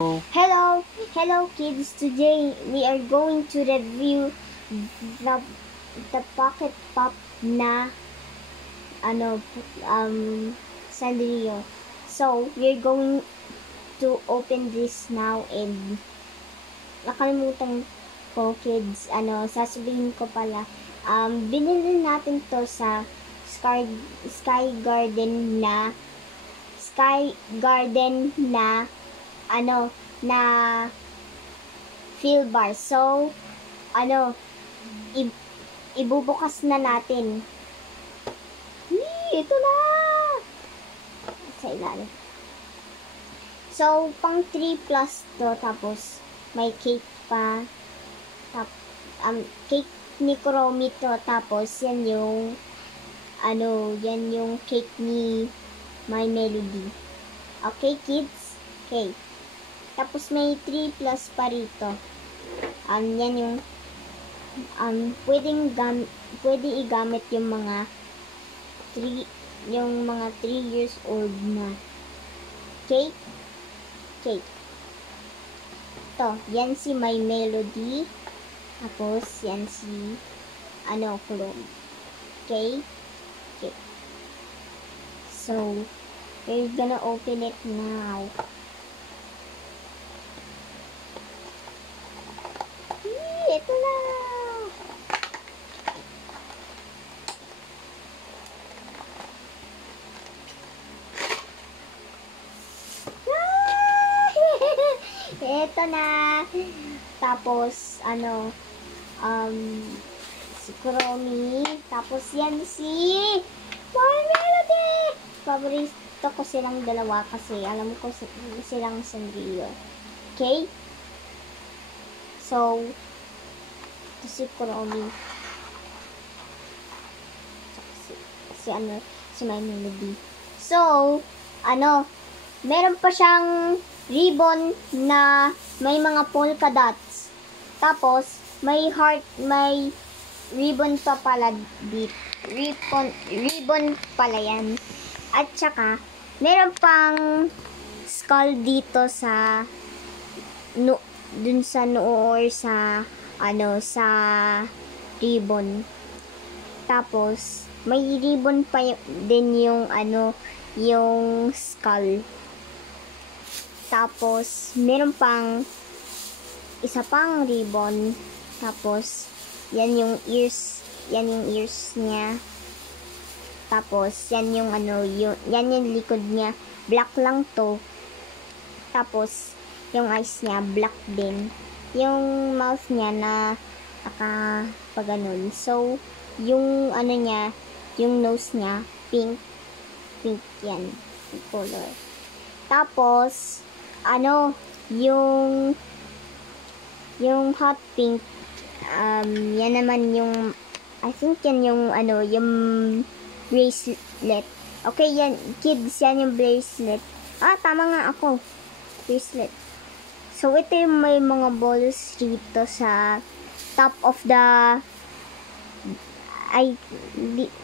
Hello kids. Today we are going to review the the Pocket Pop na Sanrio. So we're going to open this now, and nakalimutan ko kids, sasabihin ko pala, binili natin to sa Sky Garden na na fill bar. So, ibubukas na natin. Ito na! Sa ilalim. So, pang 3 plus to, tapos may cake pa. Cake ni Kuromi to, tapos yan yung cake ni My Melody. Okay, kids? Okay. Tapos may 3 plus pa rito. Yan yung pwedeng igamit yung mga 3 years old na. Okay? Okay. Yan si My Melody. Tapos yan si Kuromi. Okay? Okay. So, we're gonna open it now. Ito na! Ito na! Tapos, si Kuromi. Tapos yan si My Melody! Paborito ko silang dalawa kasi alam ko silang Sanrio. Okay? So, ito si Kuromi. Si My Melody. So, meron pa siyang ribbon na may mga polka dots. Tapos, may heart, may ribbon pa pala dito. Ribbon pala yan. At saka, meron pang skull dito sa dun sa noo or sa sa ribbon. Tapos may ribbon pa din yung yung skull. Tapos meron pang isa pang ribbon. Tapos yan yung ears niya. Tapos yan yung yan yung likod niya, black lang to. Tapos yung eyes niya black din. Yung mouth niya na nakapaganon. So, yung niya, yung nose niya, pink yan, color. Tapos, yung hot pink, yan naman yung, I think yan yung, yung bracelet. Okay, yan, kids, yan yung bracelet. Tama nga ako. Bracelet. So, ito yung may mga balls dito sa top of the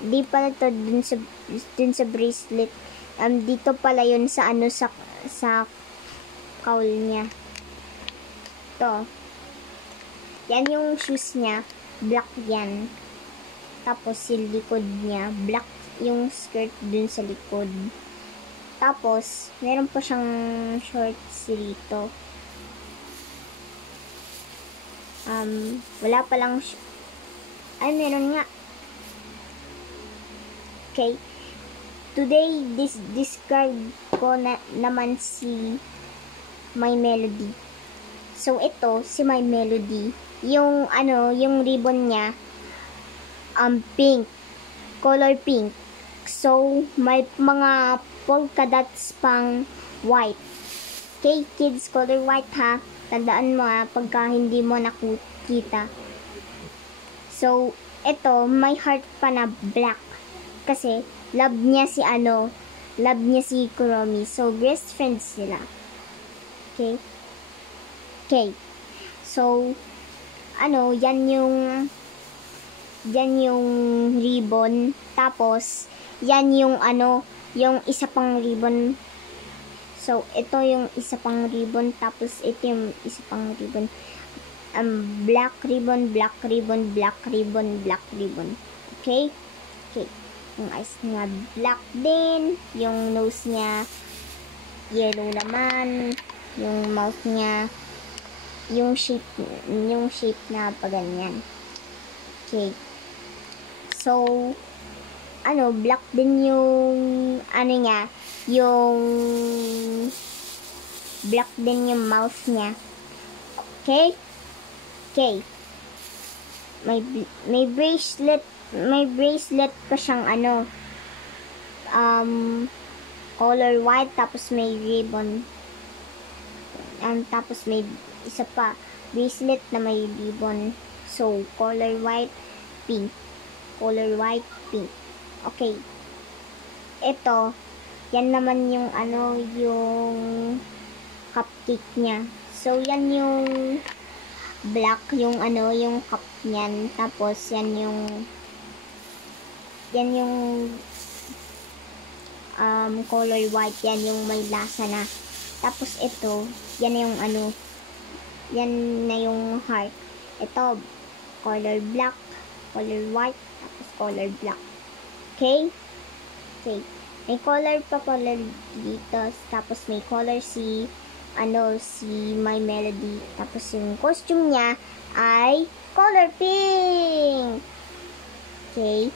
di pala to dun sa bracelet. Dito pala yun sa sa cowl niya. Ito. Yan yung shoes niya. Black yan. Tapos yung likod niya. Black yung skirt dun sa likod. Tapos, meron pa siyang shorts dito. Wala pa lang meron nga. Okay. Today, discard ko naman si My Melody. So, ito, si My Melody, yung ribbon niya, pink. Color pink. So, may mga polka dots pang white. Okay, kids, color white ha. Tandaan mo pagka hindi mo nakita. So, ito, may heart pa na black. Kasi, love niya si Kuromi. So, best friends sila. Okay? Okay. So, yan yung ribbon. Tapos, yan yung yung isa pang ribbon. So, ito yung isa pang ribbon, tapos ito yung isa pang ribbon. Black ribbon, black ribbon, black ribbon, black ribbon. Okay? Okay. Yung eyes niya black din, yung nose niya yellow naman, yung mouth niya, yung shape na paganyan. Okay. So, black din yung, niya, yung, black din yung mouth niya. Okay? Okay. May bracelet pa siyang, color white, tapos may ribbon. Tapos may isa pa, bracelet na may ribbon. So, color white, pink. Color white, pink. Okay. Ito, yan naman yung yung cupcake niya. So, yan yung black, yung yung cup niyan. Tapos, yan yung color white, yan yung may lasa na. Tapos, ito, yan yung yan na yung heart. Ito, color black, color white, tapos color black. Okay? Okay. May color pa pala dito. Tapos may color si My Melody. Tapos yung costume niya ay color pink. Okay.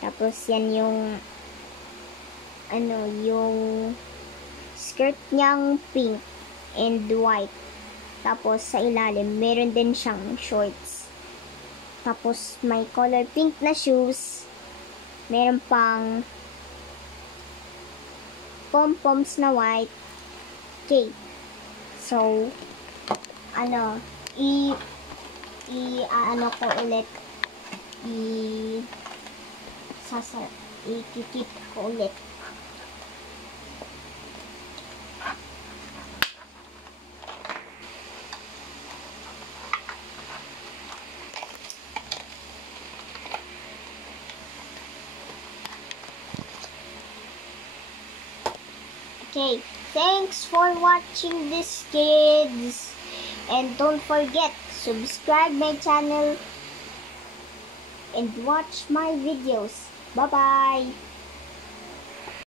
Tapos yan yung yung skirt niyang pink and white. Tapos sa ilalim meron din siyang shorts. Tapos may color pink na shoes. Meron pang pom-poms na white. Okay. So, ko ulit. Ikikip ko ulit. Okay, thanks for watching this, kids, and don't forget, subscribe my channel and watch my videos. Bye bye.